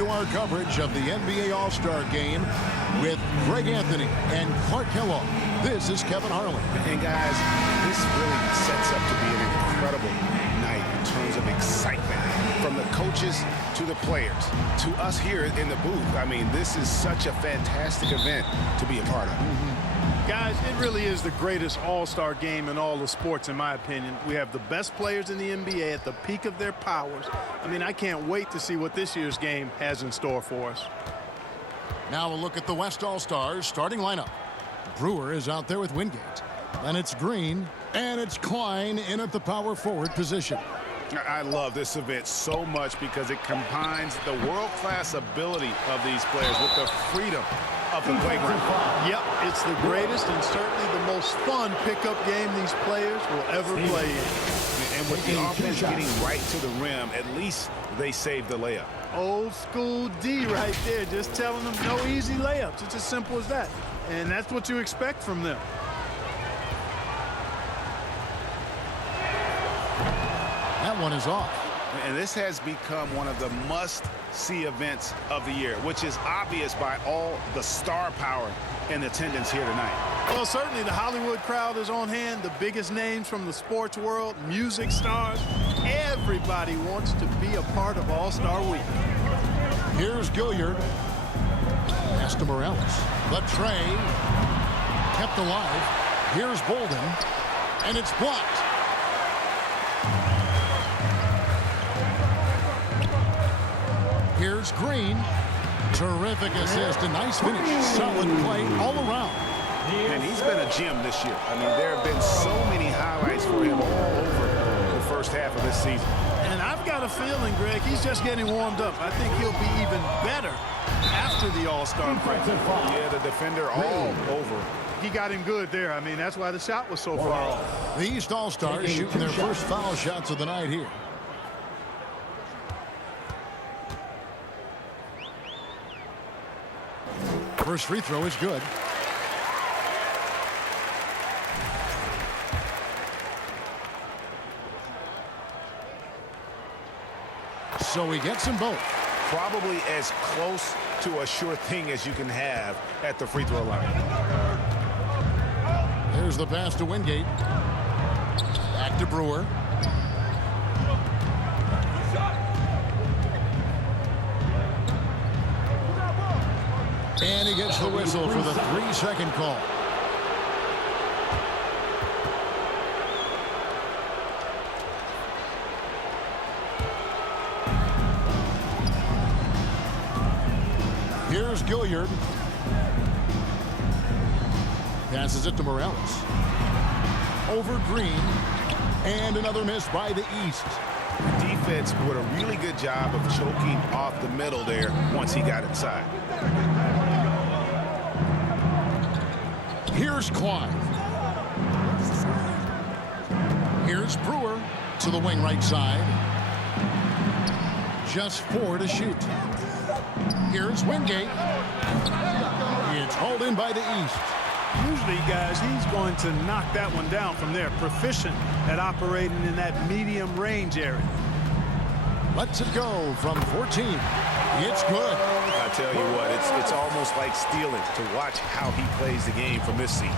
to our coverage of the NBA All-Star Game with Greg Anthony and Clark Kellogg. This is Kevin Harlan. And guys, this really sets up to be an incredible night in terms of excitement from the coaches to the players to us here in the booth. I mean, this is such a fantastic event to be a part of. Guys, it really is the greatest all-star game in all the sports, in my opinion. We have the best players in the NBA at the peak of their powers. I mean, I can't wait to see what this year's game has in store for us. Now a look at the West All-Stars starting lineup. Brewer is out there with Wingate. Then it's Green, and it's Klein in at the power forward position. I love this event so much because it combines the world-class ability of these players with the freedom of the playground. Yep, it's the greatest and certainly the most fun pickup game these players will ever play in. And with the offense getting right to the rim, at least they saved the layup. Old school D right there, just telling them no easy layups. It's as simple as that. And that's what you expect from them. That one is off. And this has become one of the must-see events of the year, which is obvious by all the star power and attendance here tonight. Well, certainly the Hollywood crowd is on hand. The biggest names from the sports world, music stars. Everybody wants to be a part of All-Star Week. Here's Gilliard. Pass to Morales. The tray. Kept alive. Here's Bolden. And it's blocked. Here's Green. Terrific assist. A nice finish. Solid play all around. And he's been a gem this year. I mean, there have been so many highlights for him all over the first half of this season. And I've got a feeling, Greg, he's just getting warmed up. I think he'll be even better after the All-Star break. Yeah, the defender all over. He got him good there. I mean, that's why the shot was so far off. The East All-Stars shooting their first foul shots of the night here. First free throw is good. So he gets them both. Probably as close to a sure thing as you can have at the free throw line. There's the pass to Wingate. Back to Brewer. And he gets the whistle for the 3-second call. Here's Gilliard. Passes it to Morales. Over Green. And another miss by the East. The defense did a really good job of choking off the middle there once he got inside. Here's Klein. Here's Brewer to the wing right side. Just 4 to shoot. Here's Wingate. It's hauled in by the East. Usually, guys, he's going to knock that one down from there. Proficient at operating in that medium range area. Lets it go from 14. It's good. I tell you what, it's almost like stealing to watch how he plays the game from this seat.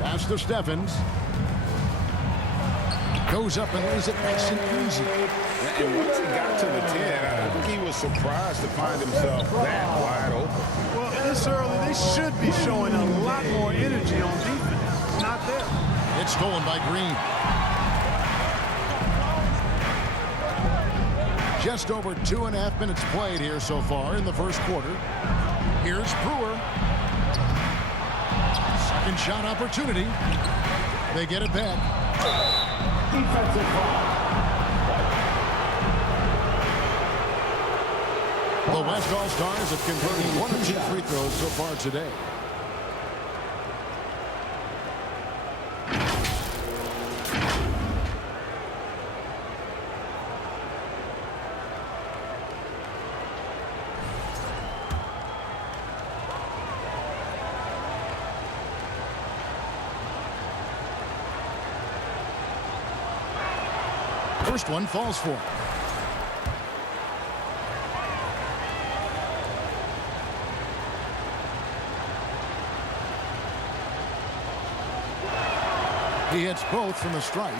Pass to Steffens. Goes up and lays it nice and easy. And once he got to the 10, I think he was surprised to find himself that wide open. Well, this early, they should be showing a lot more energy on defense. It's not there. It's stolen by Green. Just over 2.5 minutes played here so far in the first quarter. Here's Brewer. Second shot opportunity. They get it back. Defensive foul. The West All-Stars have converted 1 or 2 free throws so far today. First one falls for him. He hits both from the strike.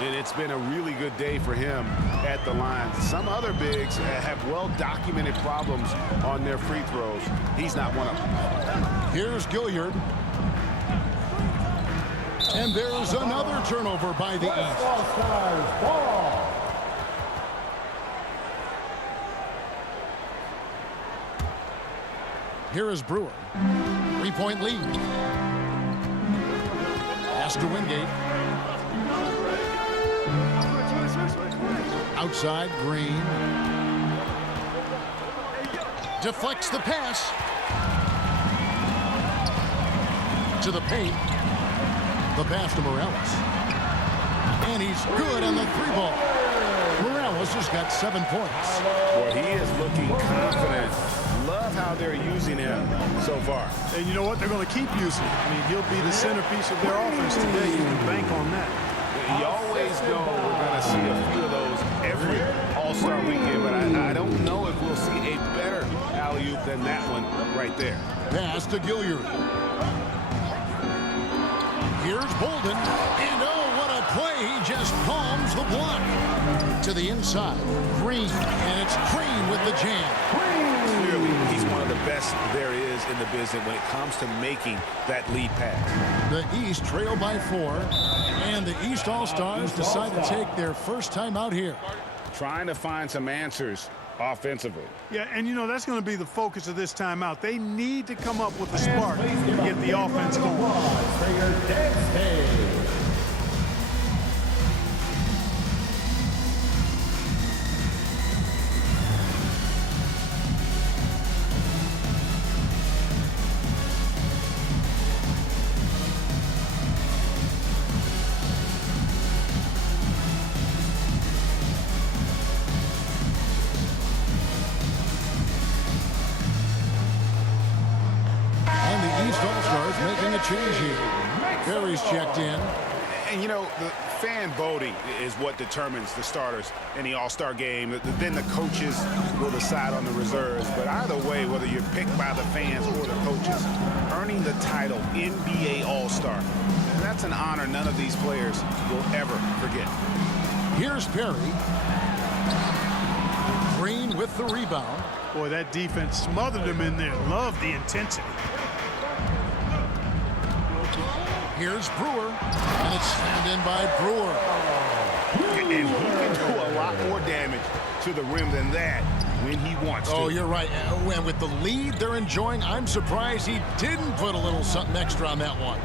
And it's been a really good day for him at the line. Some other bigs have well-documented problems on their free throws. He's not one of them. Here's Gilliard. And there's another turnover by the East. All-Stars ball. Here is Brewer. 3-point lead. Pass to Wingate. Outside, Green. Deflects the pass. To the paint. The pass to Morales. And he's good on the three ball. Morales has got 7 points. Well, he is looking confident. Love how they're using him so far. And you know what? They're going to keep using him. I mean, he'll be the centerpiece of their offense today. You can bank on that. You always know we're going to see a few of those every All-Star weekend, but I don't know if we'll see a better alley-oop than that one right there. Pass to Gilliard. Here's Bolden. And oh, what a play. He just palms the block. To the inside. Green. And it's Green with the jam. Clearly, he's one of the best there is in the business when it comes to making that lead pass. The East trail by 4. And the East All-Stars decide to take their first time out here. Trying to find some answers offensively. Yeah, and you know, that's going to be the focus of this timeout. They need to come up with a spark to get the offense going. For your next stage. Change here. Perry's checked in. And, you know, the fan voting is what determines the starters in the All-Star game. Then the coaches will decide on the reserves. But either way, whether you're picked by the fans or the coaches, earning the title NBA All-Star, that's an honor none of these players will ever forget. Here's Perry. Green with the rebound. Boy, that defense smothered him in there. Love the intensity. Here's Brewer, and it's slammed in by Brewer. And he can do a lot more damage to the rim than that when he wants to. Oh, you're right. And with the lead they're enjoying, I'm surprised he didn't put a little something extra on that one.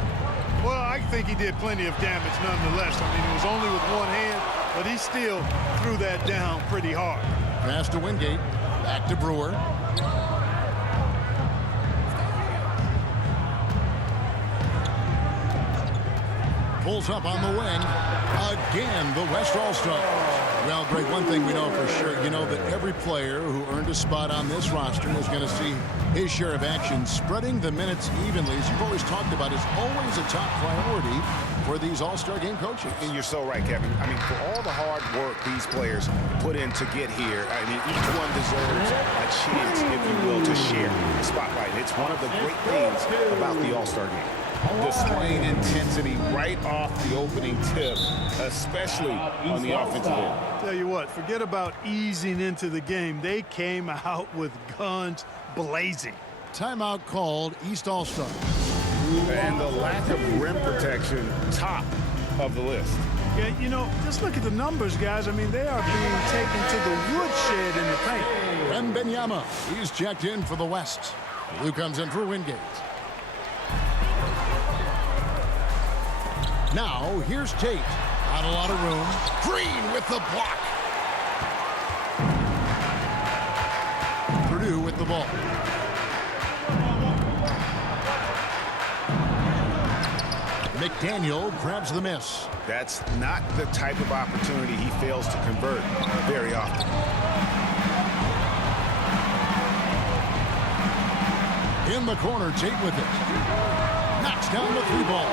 Well, I think he did plenty of damage nonetheless. I mean, it was only with one hand, but he still threw that down pretty hard. Pass to Wingate. Back to Brewer. Pulls up on the wing. Again, the West All-Stars. Well, Greg, one thing we know for sure, you know that every player who earned a spot on this roster is going to see his share of action. Spreading the minutes evenly, as you've always talked about, is always a top priority for these All-Star game coaches. And you're so right, Kevin. I mean, for all the hard work these players put in to get here, I mean, each one deserves a chance, if you will, to share the spotlight. It's one of the great things about the All-Star game. Displaying intensity right off the opening tip, especially on the offensive end. Tell you what, forget about easing into the game. They came out with guns blazing. Timeout called, East All-Stars. And the lack of rim protection, top of the list. Yeah, you know, just look at the numbers, guys. I mean, they are being taken to the woodshed in the paint. Wembanyama, he's checked in for the West. Lou comes in for Wingate. Now, here's Tate. Not a lot of room. Green with the block. Purdue with the ball. McDaniel grabs the miss. That's not the type of opportunity he fails to convert very often. In the corner, Tate with it. Knocks down the three ball.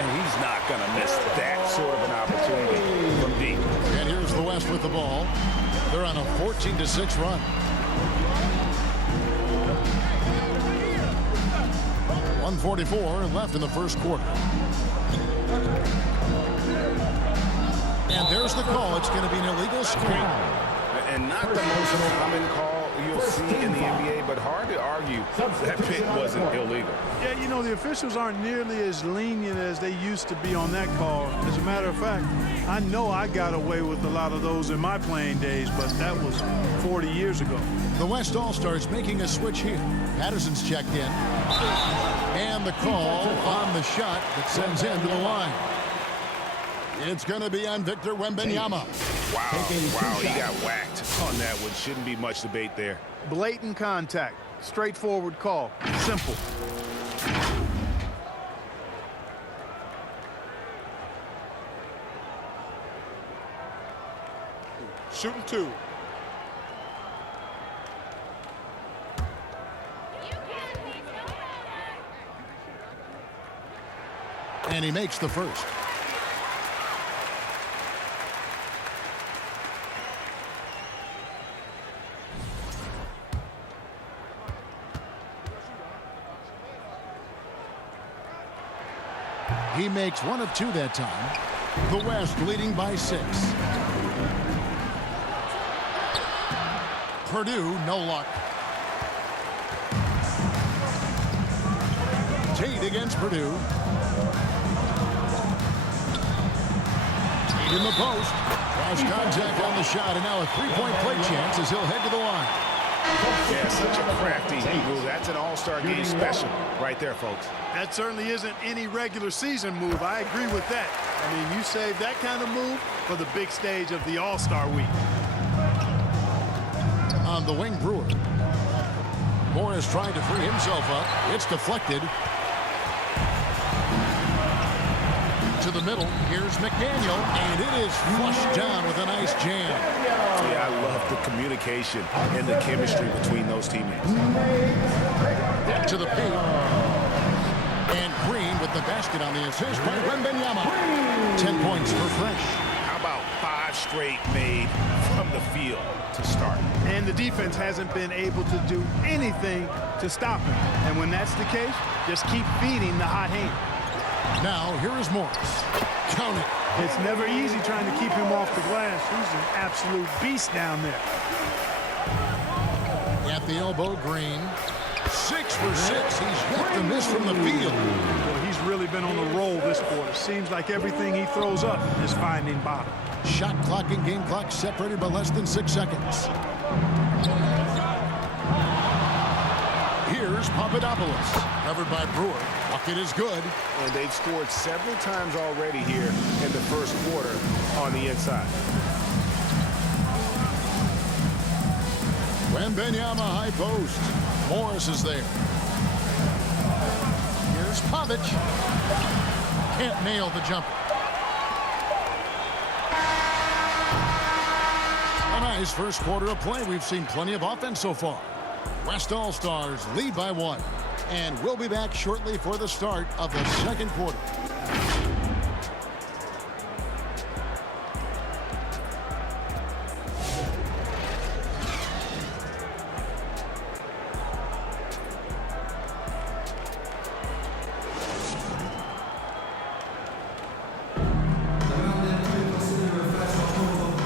And he's not going to miss that sort of an opportunity from deep. with the ball. They're on a 14-6 run. 1:44 left in the first quarter. And there's the call. It's going to be an illegal screen. And not the most common call you'll see in the NBA, but hard to argue that pick wasn't illegal. Yeah, you know, the officials aren't nearly as lenient as they used to be on that call. As a matter of fact, I know I got away with a lot of those in my playing days, but that was 40 years ago. The West All-Stars making a switch here. Patterson's checked in. And the call on the shot that sends him to the line. It's going to be on Victor Wembanyama. Wow, he got whacked on that one. Shouldn't be much debate there. Blatant contact. Straightforward call. Simple. Shooting two. And he makes the first. He makes one of two that time. The West leading by 6. Purdue, no luck. Tate against Purdue. Tate in the post. Cross contact on the shot, and now a three-point play chance as he'll head to the line. Yeah, such a crafty move. That's an all-star game special right there, folks. That certainly isn't any regular season move. I agree with that. I mean, you save that kind of move for the big stage of the All-Star Week. On the wing, Brewer. Morris trying to free himself up. It's deflected. To the middle. Here's McDaniel, and it is flushed down with a nice jam. Yeah, I love the communication and the chemistry between those teammates. Back to the paint. And Green with the basket on the assist by Wembanyama. 10 points for Fresh. How about 5 straight made from the field to start? And the defense hasn't been able to do anything to stop him. And when that's the case, just keep feeding the hot hand. Now, here is Morris. Count it. It's never easy trying to keep him off the glass. He's an absolute beast down there. At the elbow, Green. 6 for 6. He's yet to miss from the field. Well, he's really been on a roll this quarter. Seems like everything he throws up is finding bottom. Shot clock and game clock separated by less than 6 seconds. Here's Papadopoulos. Covered by Brewer. Bucket is good. And they've scored several times already here in the first quarter on the inside. Wembanyama high post. Morris is there. Here's Pavic. Can't nail the jumper. A nice first quarter of play. We've seen plenty of offense so far. West All-Stars lead by 1. And we'll be back shortly for the start of the second quarter.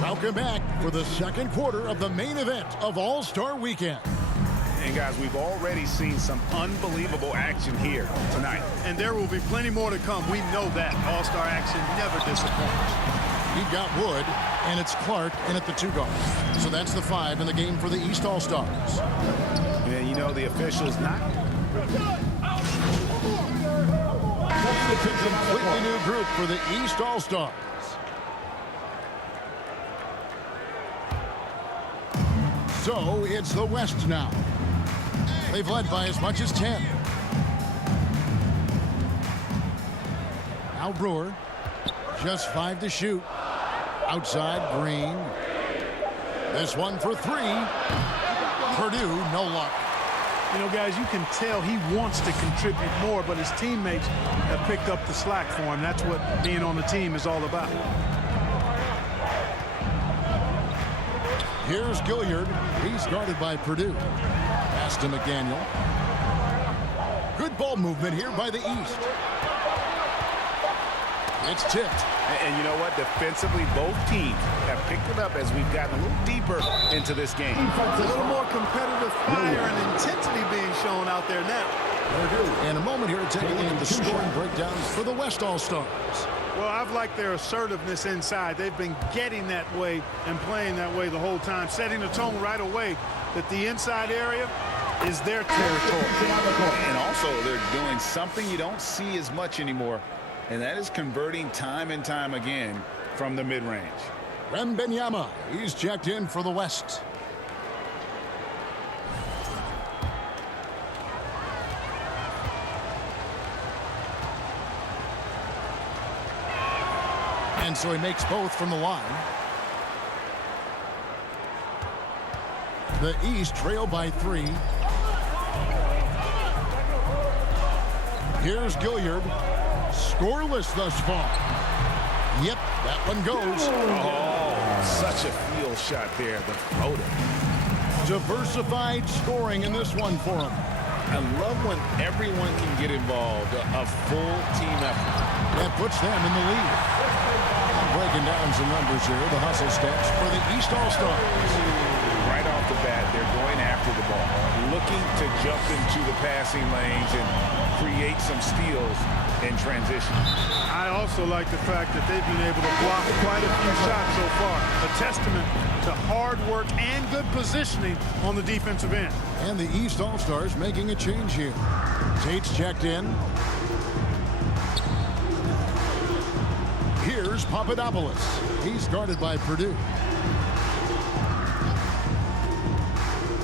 Welcome back for the second quarter of the main event of All-Star Weekend. And guys, we've already seen some unbelievable action here tonight. And there will be plenty more to come. We know that. All-Star action never disappoints. You've got Wood, and it's Clark in at the 2 guard. So that's the 5 in the game for the East All-Stars. Yeah, you know, the officials not... It's a completely new group for the East All-Stars. So it's the West now. They've led by as much as 10. Now Brewer. Just 5 to shoot. Outside, Green. This one for 3. Purdue, no luck. You know, guys, you can tell he wants to contribute more, but his teammates have picked up the slack for him. That's what being on the team is all about. Here's Gilliard. He's guarded by Purdue. Pass to McDaniel. Good ball movement here by the East. It's tipped. And you know what? Defensively, both teams have picked it up as we've gotten a little deeper into this game. A little more competitive fire and intensity being shown out there now. And a moment here to take a look at the scoring breakdowns for the West All-Stars. Well, I've liked their assertiveness inside. They've been getting that way and playing that way the whole time, setting the tone right away that the inside area is their territory. And also, they're doing something you don't see as much anymore, and that is converting time and time again from the mid-range. Wembanyama, he's checked in for the West. And so he makes both from the line. The East trail by 3. Here's Gilliard. Scoreless thus far. Yep, that one goes. Oh, such a field shot there, the floater. Diversified scoring in this one for him. I love when everyone can get involved, a full team effort. That puts them in the lead. Breaking down some numbers here, the hustle steps for the East All-Stars. Right off the bat, they're going after the ball, looking to jump into the passing lanes and create some steals in transition. I also like the fact that they've been able to block quite a few shots so far. A testament to hard work and good positioning on the defensive end. And the East All-Stars making a change here. Tate's checked in. Here's Papadopoulos. He's guarded by Purdue.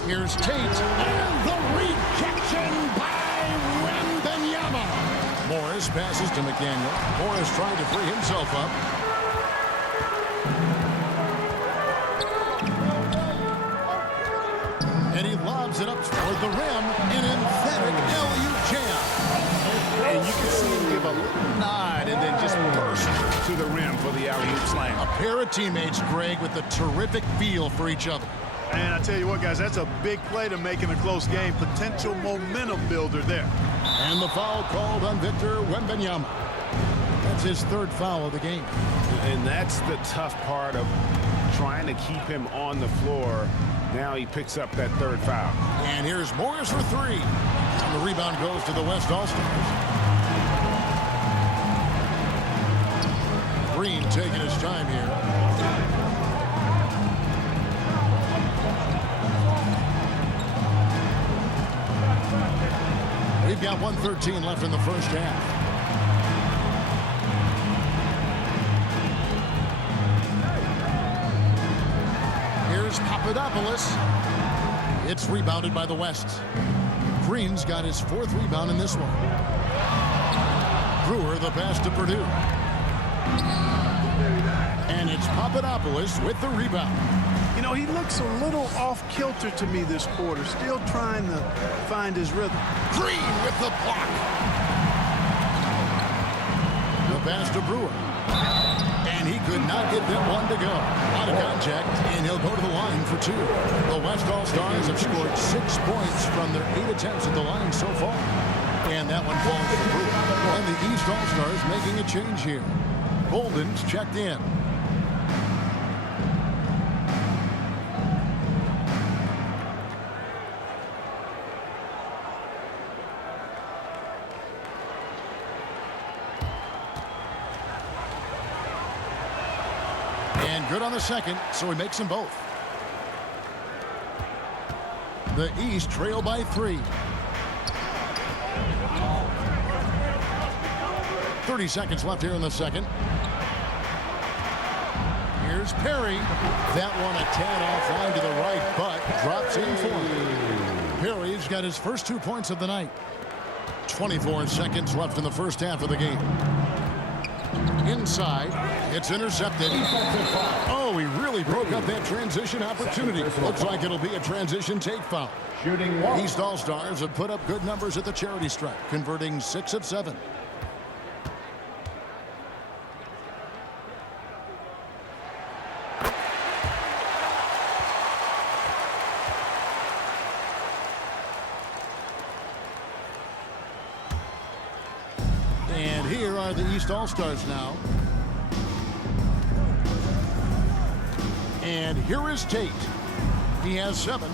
Here's Tate. And the rejection by Wembanyama. Morris passes to McDaniel. Morris trying to free himself up. And he lobs it up toward the rim. An emphatic LU jam. And you can see him give a little nod and then just burst to the rim for the alley-oop slam. A pair of teammates, Greg, with a terrific feel for each other. And I tell you what, guys, that's a big play to make in a close game. Potential momentum builder there. And the foul called on Victor Wembanyama. That's his third foul of the game. And that's the tough part of trying to keep him on the floor. Now he picks up that third foul. And here's Morris for 3. And the rebound goes to the West All-Stars. Green taking his time here. We've got 1:13 left in the first half. Here's Papadopoulos. It's rebounded by the West. Green's got his 4th rebound in this one. Brewer the pass to Purdue. And it's Papadopoulos with the rebound. You know, he looks a little off-kilter to me this quarter, still trying to find his rhythm. Green with the block. The pass to Brewer. And he could not get that one to go. Out of contact, and he'll go to the line for 2. The West All-Stars have scored 6 points from their 8 attempts at the line so far. And that one falls for Brewer. And the East All-Stars making a change here. Bolden's checked in. And good on the second, so he makes them both. The East trail by 3. 30 seconds left here in the second. Here's Perry. That one a tad offline to the right, but drops in for him. Perry's got his first 2 points of the night. 24 seconds left in the first half of the game. Inside, it's intercepted. Oh, he really broke up that transition opportunity. Looks like it'll be a transition take foul. Shooting 1. East All-Stars have put up good numbers at the charity stripe, converting 6 of 7. West All-Stars now. And here is Tate. He has 7.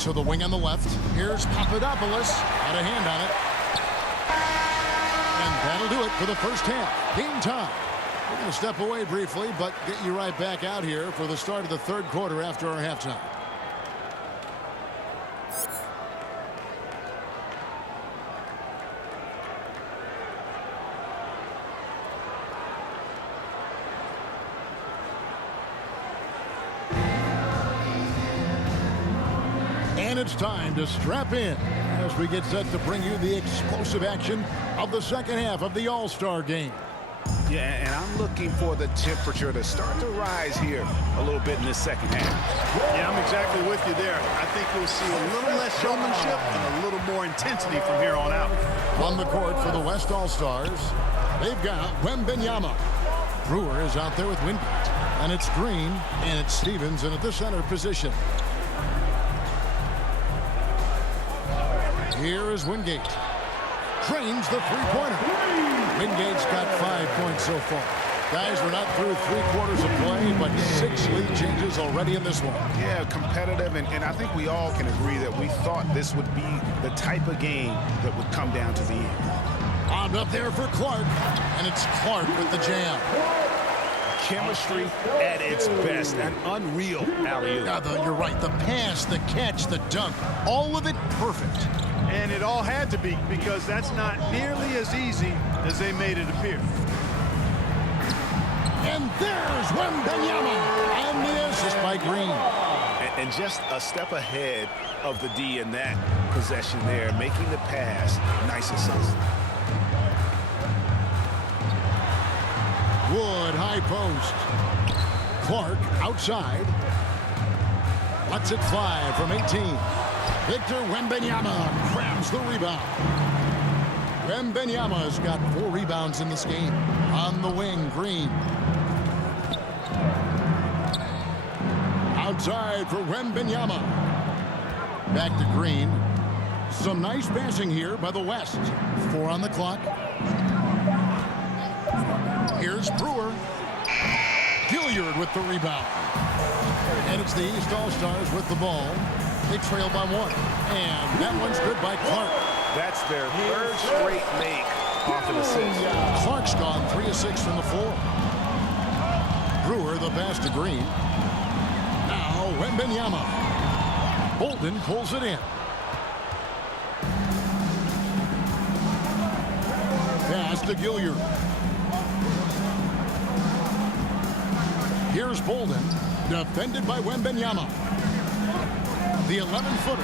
To the wing on the left. Here's Papadopoulos. Got a hand on it. And that'll do it for the first half. Game time. We're going to step away briefly, but get you right back out here for the start of the third quarter after our halftime. And it's time to strap in as we get set to bring you the explosive action of the second half of the All-Star game. Yeah, and I'm looking for the temperature to start to rise here a little bit in this second half. Yeah, I'm exactly with you there. I think we'll see a little less showmanship and a little more intensity from here on out. On the court for the West All-Stars, they've got Wembanyama. Brewer is out there with Wingate. And it's Green, and it's Stevens in at the center position. Here is Wingate. Drains the three-pointer. Wingate's got 5 points so far. Guys, we're not through 3 quarters of play, but 6 lead changes already in this one. Yeah, competitive, and I think we all can agree that we thought this would be the type of game that would come down to the end. On up there for Clark, and it's Clark with the jam. Chemistry at its best, an unreal alley-oop. You're right, the pass, the catch, the dunk, all of it perfect. And it all had to be, because that's not nearly as easy as they made it appear. And there's Wembanyama, and the assist by Green. And just a step ahead of the D in that possession there, making the pass. Nice assist. Wood, high post. Clark outside. Lets it fly from 18. Victor Wembanyama grabs the rebound. Wembanyama's got 4 rebounds in this game. On the wing, Green. Outside for Wembanyama. Back to Green. Some nice passing here by the West. 4 on the clock. Here's Brewer. Gilliard with the rebound. And it's the East All-Stars with the ball. They trail by 1. And that one's good by Clark. That's their 3rd straight make off an assist. Clark's gone 3 of 6 from the floor. Brewer the pass to Green. Now Wembanyama. Bolden pulls it in. Pass to Gilliard. Here's Bolden, defended by Wembanyama. The 11-footer,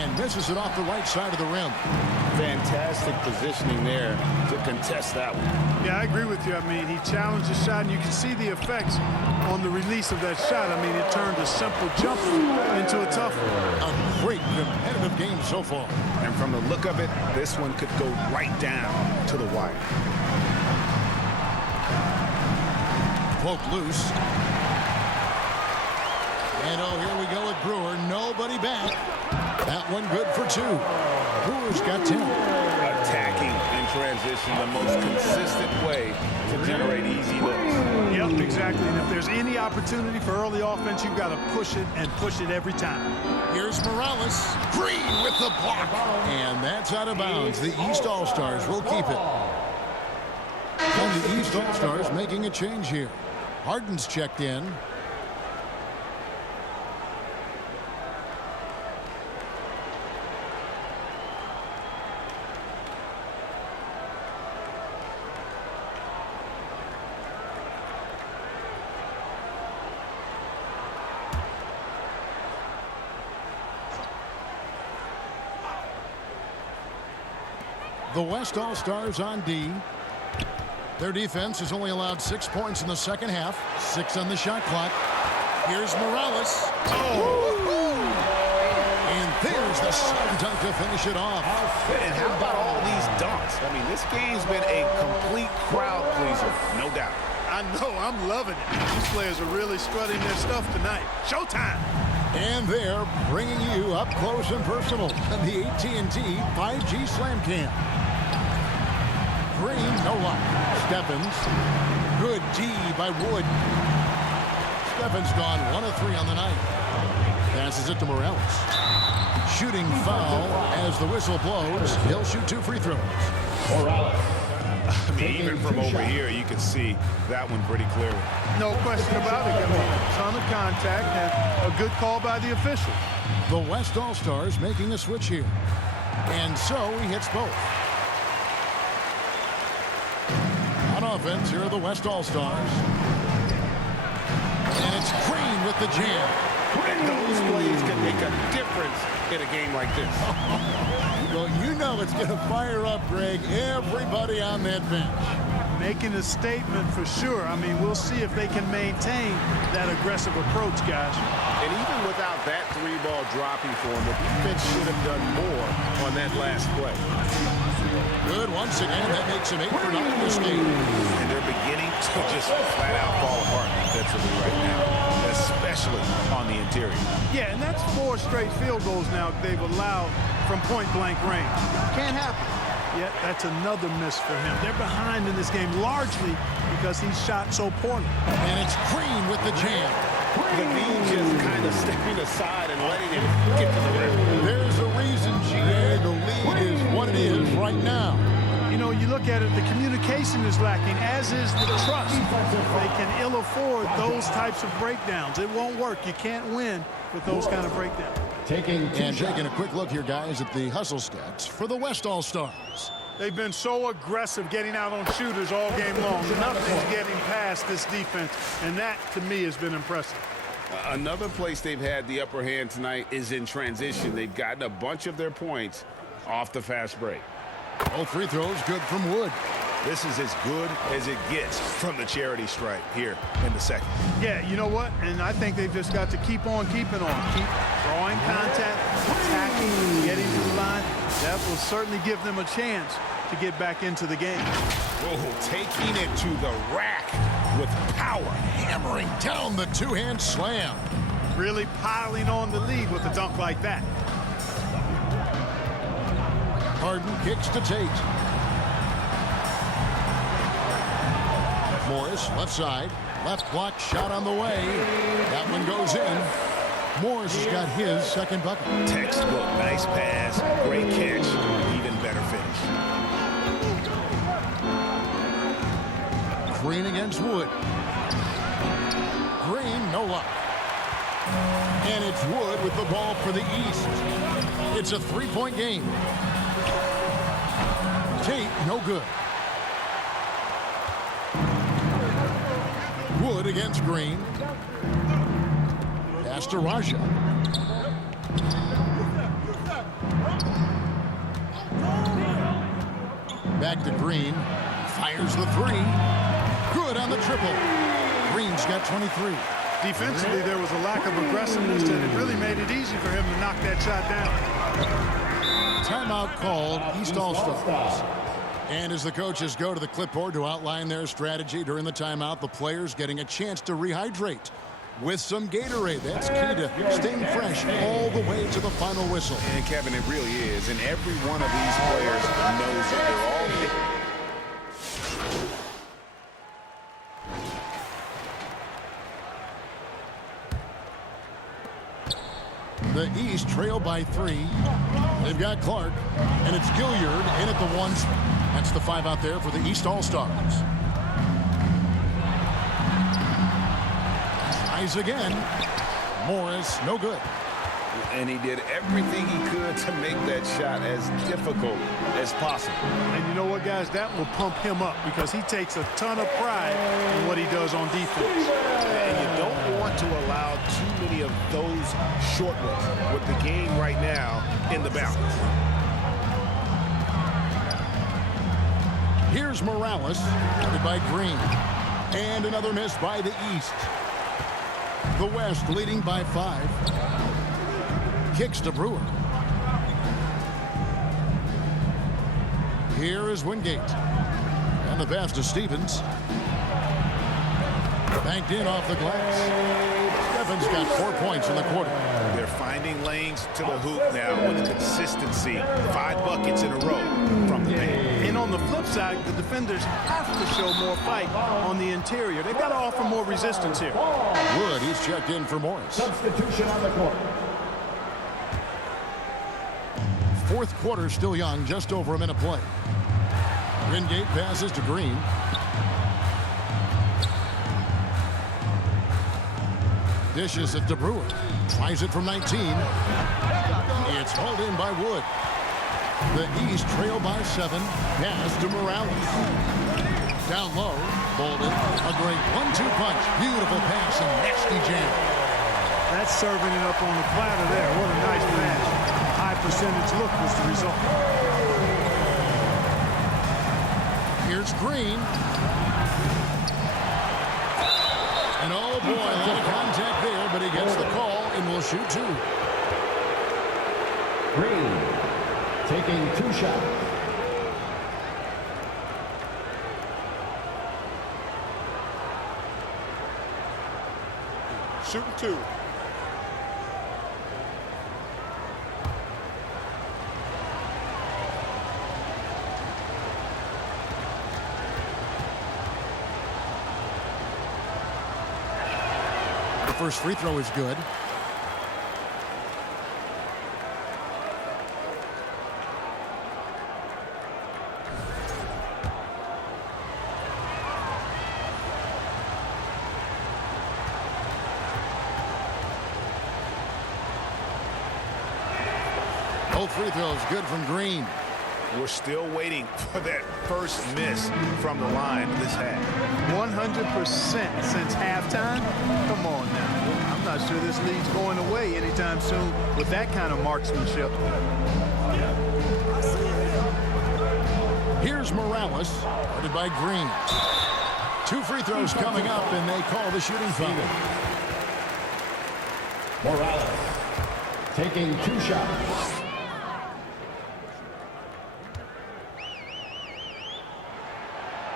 and misses it off the right side of the rim. Fantastic positioning there to contest that one. Yeah, I agree with you. I mean, he challenged the shot, and you can see the effects on the release of that shot. I mean, it turned a simple jumper into a tough one. A great competitive game so far. And from the look of it, this one could go right down to the wire. Poke loose. And here we go with Brewer. Nobody back. That one good for 2. Brewer's got 10. Attacking in transition, the most consistent way to generate easy looks. Yep, exactly. And if there's any opportunity for early offense, you've got to push it and push it every time. Here's Morales. Green with the block. And that's out of bounds. The East All-Stars will keep it. And the East All-Stars making a change here. Harden's checked in. The West All-Stars on D. Their defense has only allowed 6 points in the second half. 6 on the shot clock. Here's Morales. And there's the slam dunk to finish it off. And how about all these dunks? I mean, this game's been a complete crowd pleaser, no doubt. I know, I'm loving it. These players are really strutting their stuff tonight. Showtime. And they're bringing you up close and personal on the AT&T 5G Slam Cam. Green, no luck. Stephens. Good D by Wood. Stephens gone 1 of 3 on the night. Passes it to Morales. Shooting foul as the whistle blows. He'll shoot 2 free throws. Morales. I mean, even from over here, you can see that one pretty clearly. No question about it. I mean, a ton of contact and a good call by the officials. The West All-Stars making a switch here. And so he hits both. On offense, here are the West All-Stars. And it's Green with the jam. And those plays can make a difference in a game like this. Well, you know it's going to fire up, Greg, everybody on that bench. Making a statement for sure. I mean, we'll see if they can maintain that aggressive approach, guys. And even without that 3-ball dropping for him, the defense should have done more on that last play. Good once again. That makes him 8 for 9 in this game. And they're beginning to just flat out fall apart defensively right now, especially on the interior. Yeah, and that's 4 straight field goals now they've allowed from point-blank range. Can't happen. Yet that's another miss for him. They're behind in this game largely because he shot so poorly. And it's Green with the jam. Levine just kind of stepping aside and letting him get to the rim. There's a reason, GA. The lead is what it is right now. You know, you look at it, the communication is lacking, as is the trust. They can ill afford those types of breakdowns. It won't work. You can't win with those kind of breakdowns. Taking a quick look here, guys, at the hustle stats for the West All-Stars. They've been so aggressive getting out on shooters all game long. Nothing's getting past this defense, and that, to me, has been impressive. Another place they've had the upper hand tonight is in transition. They've gotten a bunch of their points off the fast break. Both free throws good from Wood. This is as good as it gets from the charity stripe here in the second. Yeah, you know what? And I think they've just got to keep on keeping on. Keep drawing contact, attacking, getting to the line. That will certainly give them a chance to get back into the game. Oh, taking it to the rack with power. Hammering down the two-hand slam. Really piling on the lead with a dunk like that. Harden kicks to Tate. Morris, left side. Left block shot on the way. That one goes in. Morris has got his second bucket. Textbook, nice pass, great catch, even better finish. Green against Wood. Green, no luck. And it's Wood with the ball for the East. It's a three-point game. Tate, no good. Wood against Green. Pass to Raja. Back to Green. Fires the three. Good on the triple. Green's got 23. Defensively, there was a lack of aggressiveness, and it really made it easy for him to knock that shot down. Timeout called, East All-Stars. And as the coaches go to the clipboard to outline their strategy during the timeout, the players getting a chance to rehydrate with some Gatorade. That's key to staying fresh all the way to the final whistle. And Kevin, it really is. And every one of these players knows that they're all... The East trail by 3. They've got Clark, and it's Gilliard in at the 1 spot. That's the 5 out there for the East All-Stars. Tries again. Morris, no good. And he did everything he could to make that shot as difficult as possible. And you know what, guys? That will pump him up because he takes a ton of pride in what he does on defense. And you don't want to allow too many of those short ones with the game right now in the balance. Here's Morales, guarded by Green. And another miss by the East. The West leading by 5. Kicks to Brewer. Here is Wingate. And the pass to Stevens. Banked in off the glass. Stevens got 4 points in the quarter. finding lanes to the hoop now with consistency. 5 buckets in a row from the paint. And on the flip side, the defenders have to show more fight on the interior. They've got to offer more resistance here. Wood, he's checked in for Morris. Substitution on the court. Fourth quarter still young, just over a minute play. Wingate passes to Green. Dishes it to Brewer. Tries it from 19. It's hauled in by Wood. The East trail by 7. Pass to Morales. Down low. Bolden. A great 1-2 punch. Beautiful pass and nasty jam. That's serving it up on the platter there. What a nice pass. High percentage look was the result. Here's Green. And oh boy, a lot of contact there, but he gets the call and will shoot 2. Green taking 2 shots. Shooting 2. The first free throw is good. Both free throws good from Green. We're still waiting for that first miss from the line this half. 100% since halftime. Come on now. I'm not sure this lead's going away anytime soon with that kind of marksmanship. Here's Morales, guarded by Green. 2 free throws coming up, and they call the shooting foul. Morales taking 2 shots.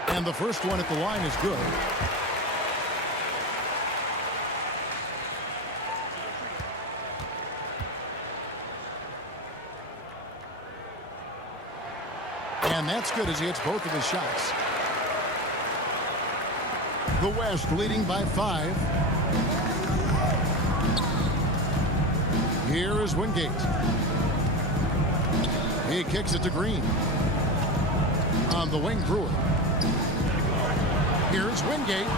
And the first one at the line is good. And that's good as he hits both of his shots. The West leading by 5. Here is Wingate. He kicks it to Green. On the wing, Brewer. Here's Wingate.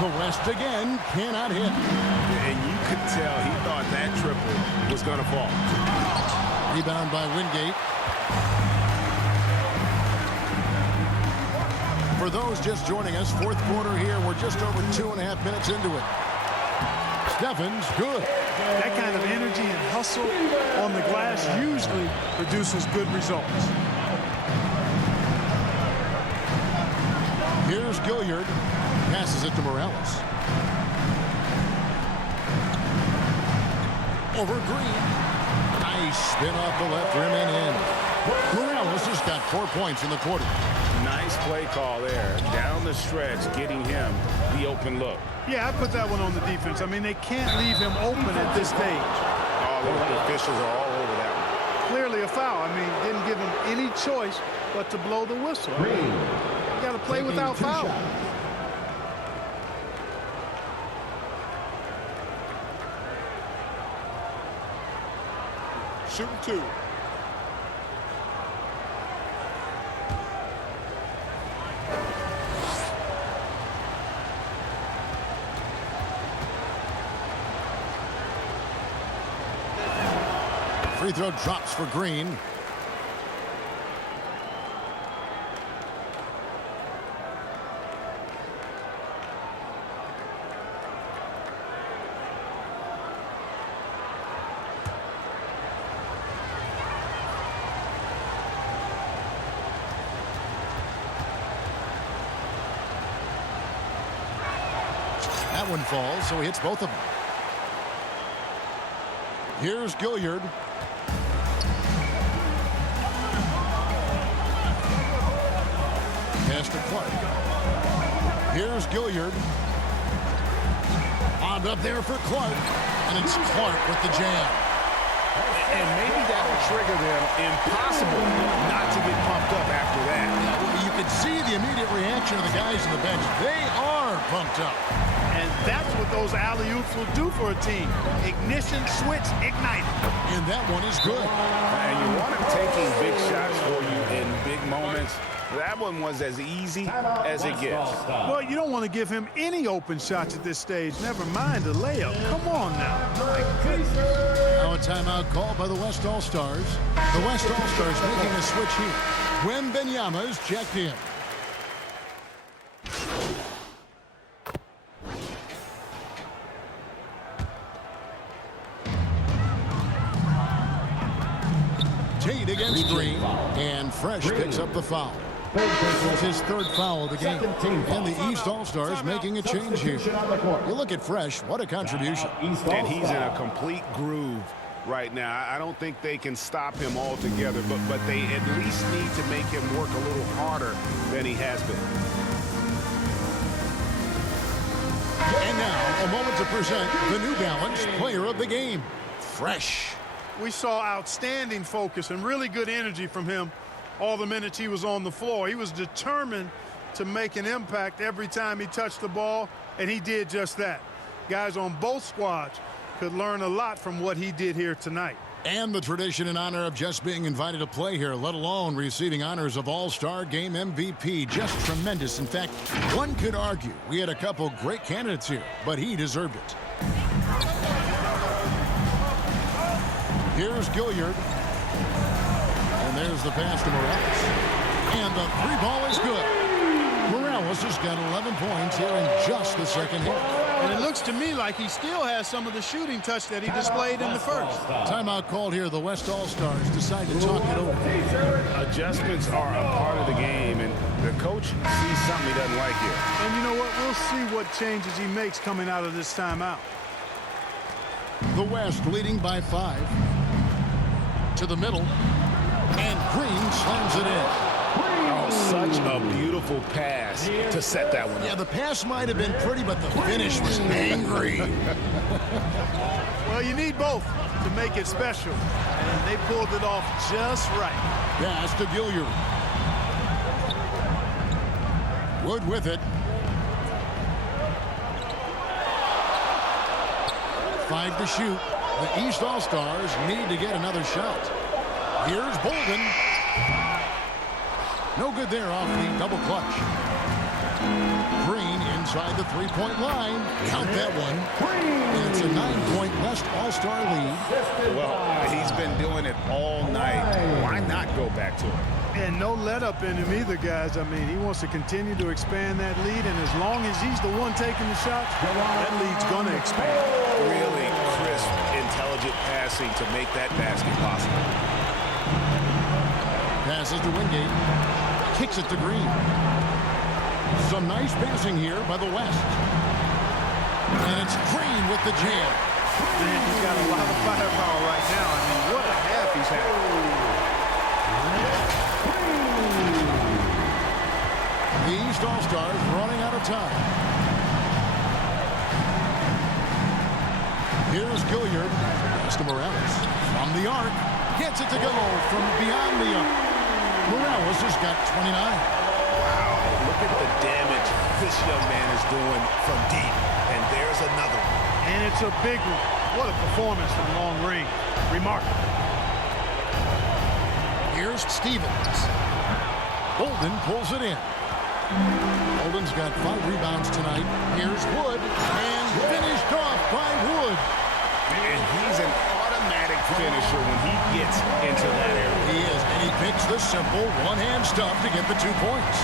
The West again cannot hit. And you could tell he thought that triple was going to fall. Rebound by Wingate. For those just joining us, fourth quarter here. We're just over 2.5 minutes into it. Stephens, good. That kind of energy and hustle on the glass usually produces good results. Here's Gilliard. Passes it to Morales. Over Green. Nice spin off the left rim and in. Morales has got 4 points in the quarter. Nice play call there. Down the stretch, getting him the open look. Yeah, I put that one on the defense. I mean, they can't leave him open at this stage. Oh, the officials are all over that one. Clearly a foul. I mean, didn't give him any choice but to blow the whistle. Green You got to play without taking 2 foul. shots. Shooting 2. Free throw drops for Green. That one falls, so he hits both of them. Here's Gilliard. Pass to Clark. Here's Gilliard. On up there for Clark. And it's Clark with the jam. And maybe that'll trigger them. Impossible not to get pumped up after that. Yeah, you can see the immediate reaction of the guys on the bench. They are pumped up. And that's what those alley-oops will do for a team. Ignition, switch, ignite. And that one is good. And you want him taking big shots for you in big moments. That one was as easy as it gets. Well, you don't want to give him any open shots at this stage. Never mind a layup. Come on now. My goodness. Now a timeout called by the West All-Stars. The West All-Stars making a switch here. Wembanyama is checked in. Tate against Green, and Fresh picks up the foul. It's his third foul of the game. And the East All-Stars making a change here. You look at Fresh, what a contribution. And he's in a complete groove right now. I don't think they can stop him altogether, but they at least need to make him work a little harder than he has been. And now, a moment to present the New Balance Player of the Game, Fresh. We saw outstanding focus and really good energy from him all the minutes he was on the floor. He was determined to make an impact every time he touched the ball, and he did just that. Guys on both squads could learn a lot from what he did here tonight. And the tradition and honor of just being invited to play here, let alone receiving honors of All-Star Game MVP. Just tremendous. In fact, one could argue we had a couple great candidates here, but he deserved it. Here's Gilliard. And there's the pass to Morales. And the three ball is good. Morales has got 11 points here in just the second half. And it looks to me like he still has some of the shooting touch that he displayed in the first. Timeout called here. The West All-Stars decide to talk it over. Adjustments are a part of the game, and the coach sees something he doesn't like here. And you know what? We'll see what changes he makes coming out of this timeout. The West leading by 5. To the middle. And Green slams it in. Oh, such a beautiful pass to set that one up. Yeah, the pass might have been pretty, but the finish was angry. Well, you need both to make it special. And they pulled it off just right. Pass to Gilliard. Wood with it. 5 to shoot. The East All-Stars need to get another shot. Here's Bolden. No good there off the double clutch. Green inside the three-point line. Count that one. And it's a 9-point West All-Star lead. Well, he's been doing it all night. Why not go back to it? And no let up in him either, guys. I mean, he wants to continue to expand that lead, and as long as he's the one taking the shots, that lead's going to expand. Really crisp, intelligent passing to make that basket possible. Passes to Wingate. Kicks it to Green. Some nice passing here by the West. And it's Green with the jam. Man, he's got a lot of firepower right now. I mean, what a half he's had. The East All-Stars running out of time. Here's Gilliard. Pass to Morales. From the arc. Gets it to go from beyond the arc. Morales has got 29. Wow, look at the damage this young man is doing from deep. And there's another one. And it's a big one. What a performance from long range. Remarkable. Here's Stevens. Bolden pulls it in. Bolden's got 5 rebounds tonight. Here's Wood. And finished off by Wood. And he's an automatic finisher when he gets into that area. He is, and he picks the simple one-hand stuff to get the 2 points.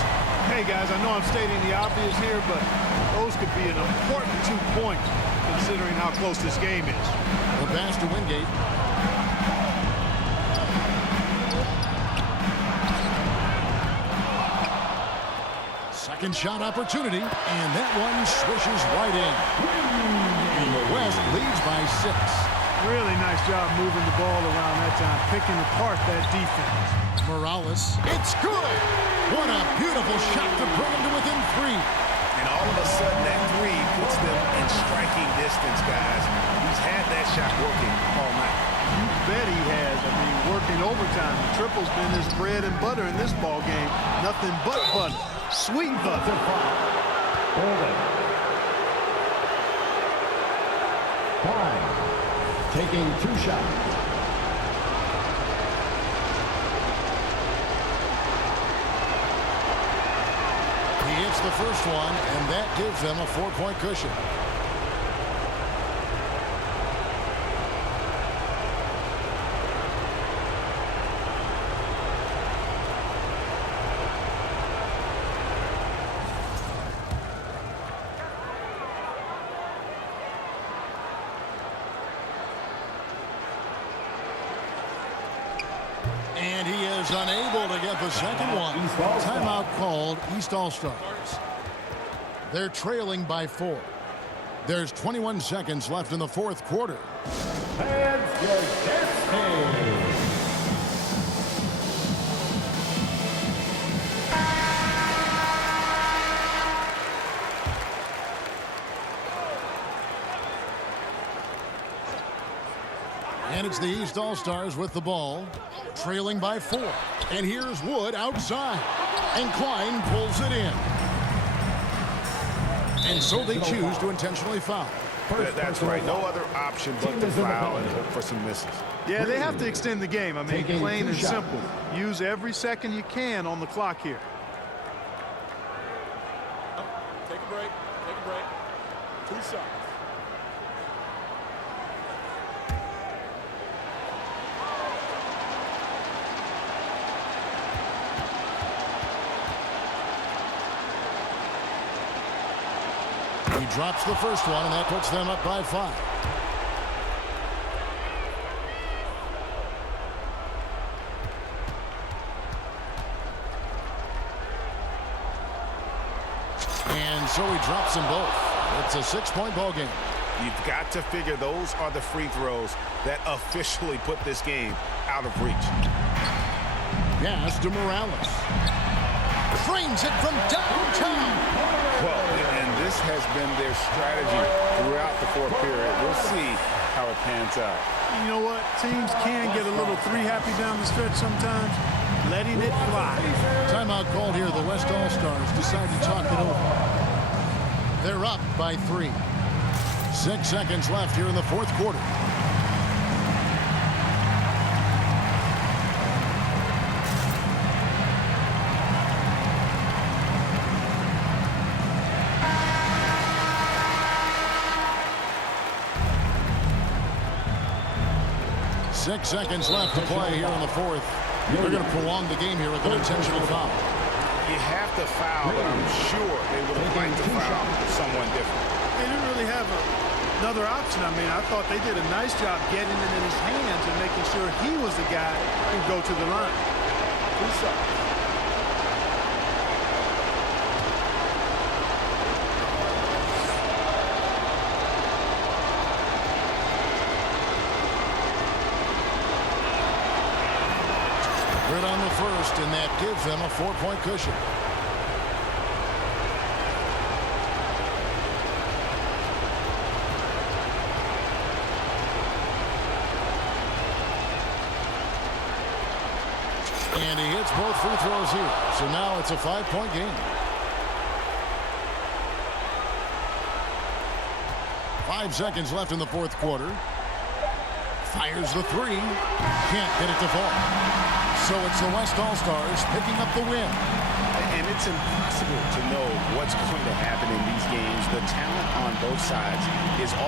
Hey, guys, I know I'm stating the obvious here, but those could be an important 2 points considering how close this game is. The pass to Wingate. Second shot opportunity, and that one swishes right in. And the West leads by 6. Really nice job moving the ball around that time, picking apart that defense. Morales, it's good! What a beautiful shot to bring him to within 3. And all of a sudden, that 3 puts them in striking distance, guys. He's had that shot working all night. You bet he has. I mean, working overtime. The triple's been his bread and butter in this ball game. Nothing but butter. Sweet butter. Holding. 5. Taking 2 shots. He hits the first one, and that gives them a 4-point cushion. And he is unable to get the second one. Timeout called, East All-Stars. They're trailing by 4. There's 21 seconds left in the fourth quarter. Heads your destiny. And it's the East All-Stars with the ball, trailing by 4. And here's Wood outside. And Klein pulls it in. And so they choose to intentionally foul. That's right. No other option but to foul and hope for some misses. Yeah, they have to extend the game. I mean, Taking plain 2 and shots. simple. Use every second you can on the clock here. Take a break. Take a break. 2 shots. He drops the first one, and that puts them up by 5. And so he drops them both. It's a 6-point ball game. You've got to figure those are the free throws that officially put this game out of reach. Pass to Morales. Frames it from downtown. Well, and this has been their strategy throughout the fourth period. We'll see how it pans out. You know what? Teams can get a little three-happy down the stretch sometimes. Letting it fly. Timeout called here. The West All-Stars decide to talk it over. They're up by 3. 6 seconds left here in the fourth quarter. Six seconds left to play here in the fourth. They're going to prolong the game here with an intentional foul. You have to foul, but I'm sure they would have liked to foul someone different. They didn't really have another option. I mean, I thought they did a nice job getting it in his hands and making sure he was the guy who'd go to the line. 2 shots. Grid on the first, and that gives them a 4-point cushion. And he hits both free throws here. So now it's a 5-point game. 5 seconds left in the fourth quarter. Fires the 3. Can't get it to fall. So it's the West All-Stars picking up the win. And it's impossible to know what's going to happen in these games. The talent on both sides is all